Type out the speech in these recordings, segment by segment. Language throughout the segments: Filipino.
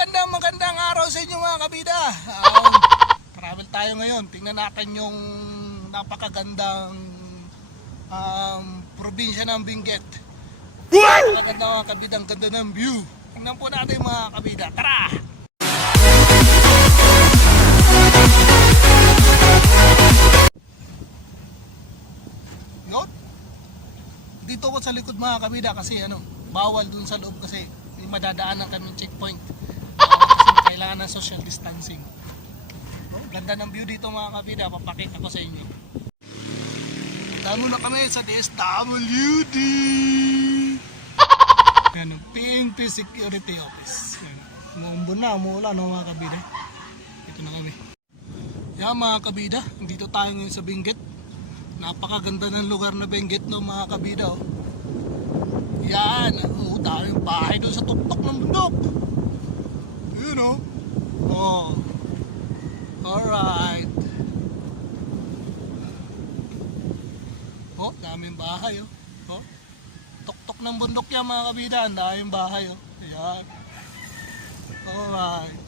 Magandang araw sa inyo mga kabida. Travel tayo ngayon. Tingnan natin yung napakagandang probinsya ng Benguet. Napakaganda mga kabida, ang ganda ng view. Tingnan po natin mga kabida. Tara! Yun. Dito ko sa likod mga kabida kasi bawal dun sa loob kasi may madadaanan kaming checkpoint. Kasi kailangan ng social distancing. Ganda ng view dito mga kabida, papakita ko sa inyo. Tamo na kami sa DSWD. Yan, PNP Security Office. Umuumbon na, umuulan mga kabida. Dito na kami. Yan mga kabida, dito tayo ngayon sa Benguet. Napakaganda ng lugar na Benguet mga kabida. Yan, daming bahay doon sa tuktok ng bundok. You know. Oh. Alright. Oh, daming bahay oh. Tuktok ng bundok yan mga kabida, ang daming bahay Ayan. Alright.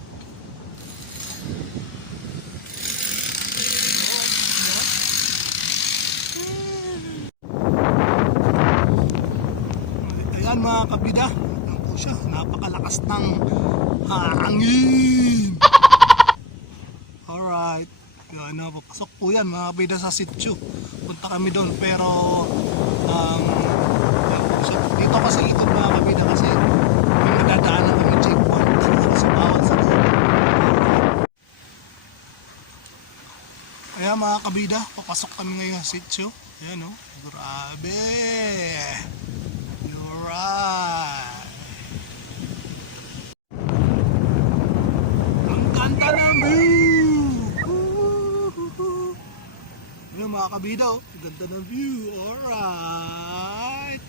Ayan mga kabida, ano po siya, napakalakas ng hangin. Alright, yan, papasok po yan mga kabida sa sitio. Punta kami doon pero dito kasi likod mga kabida kasi may madadaanan kami checkpoint kasi bawal sa doon. Ayan mga kabida, papasok kami ngayon sa sitio. Ayan grabe. Alright. Ang ganda ng view. Ayan mga kabida ang ganda ng view. Alright.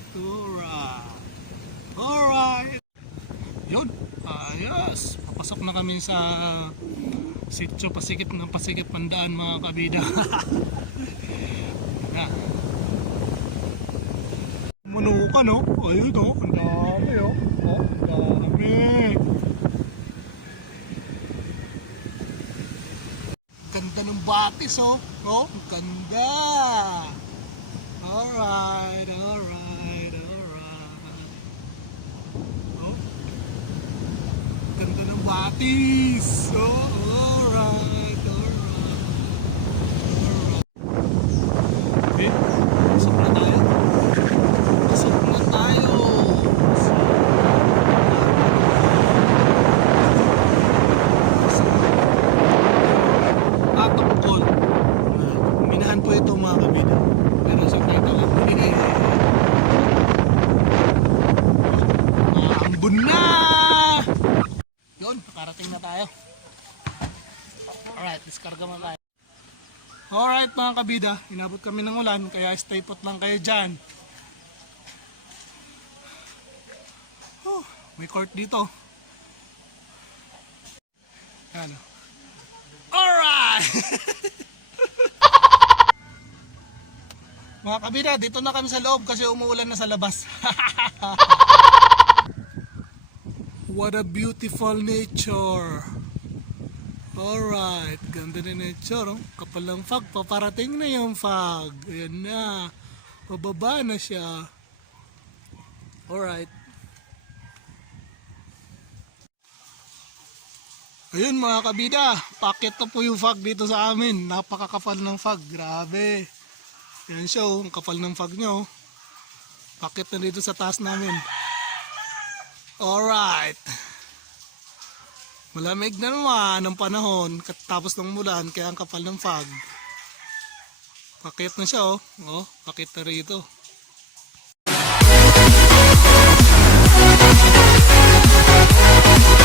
Alright. Yun. Yes. Papasok na kami sa sitio, pasikip ng pasikip pandaan mga kabida. Ayan. Manukan ayun ang dami ang dami. Ganda ng batis ang ganda. Alright. Ganda ng batis. Alright. Okay, pasok na tayo. Minahan po ito mga kabida. Pero sa title lang ambon na! Yun, nakarating na tayo. Alright, diskarga mo tayo. Alright mga kabida, inabot kami ng ulan kaya stay put lang kayo dyan. May court dito. Ano? Alright! Mga kabida, dito na kami sa loob kasi umuulan na sa labas. What a beautiful nature. Alright, ganda na nature. Kapal ng fog, paparating na yung fog. Ayan na. Pababa na siya. Alright. Ayun mga kabida, pakit na po yung fog dito sa amin. Napakakapal ng fog, grabe. Yan siya ang kapal ng fog nyo. Pakit na dito sa taas namin. Alright. Malamig na naman ang panahon tapos ng mulan kaya ang kapal ng fog. Pakit na siya pakit na rito.